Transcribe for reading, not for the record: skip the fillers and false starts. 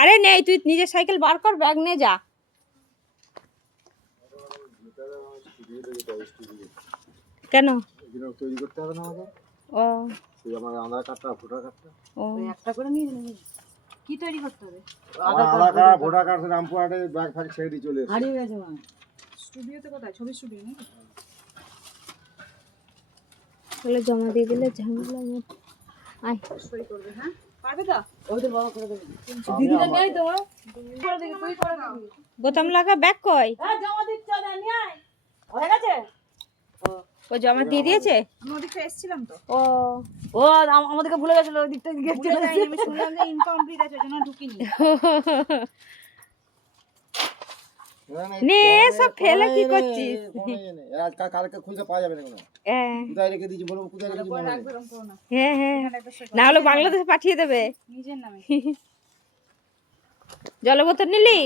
আরে নেই, তুই নিজের সাইকেল বার কর, ব্যাগ নিয়ে যা। কেন তৈরি করতে হবে না আমাকে? ও সেই আমার আধার কার্ডটা ভোটার কার্ডটা ও একটা করে নিয়ে নেবো। কি তৈরি করতে হবে? আধার কার্ড ভোটার কার্ড রামপুরহাটে ব্যাগ ফ্যাগ ছেড়ে দিয়ে চলে এসেছে। হারিয়ে গেছে মা। স্টুডিওতে কোথায়? ছবি স্টুডিও নাকি? তাহলে জমা দিয়ে দিলে ঝামেলা নেই। আয় সই করবে, হ্যাঁ? পারবে তো? ওই তো বড় করে দেবে। দিদিটা নেই তো। করে দিবি, তুই করে দিবি। বোতাম লাগা, ব্যাগ কই? হ্যাঁ জমা দিচ্ছ না নিয়ে আয়। হয়ে গেছে? ও জমা দিয়ে দিয়েছে। আমি ওদিকটা এসেছিলাম তো। ও ও আমাদেরকে ভুলে গেছিল ওই দিকটা গিয়ে ভুলে যাইনি, আমি শুনলাম যে ইনকমপ্লিট আছে, ওই জন্য ঢুকিনি। নে সব ফেলে কি করছিস? কালকে খুঁজে পাওয়া যাবে না কোনো। হ্যাঁ কোথায় রেখে দিয়েছি বলবো, কোথায় রেখেছি মনে নেই। রাখবে এরকম করো না। হ্যাঁ হ্যাঁ, এখানে একটা সই করো। না হলে বাংলাদেশে পাঠিয়ে দেবে। নিজের নামে। জল বোতল নিলি?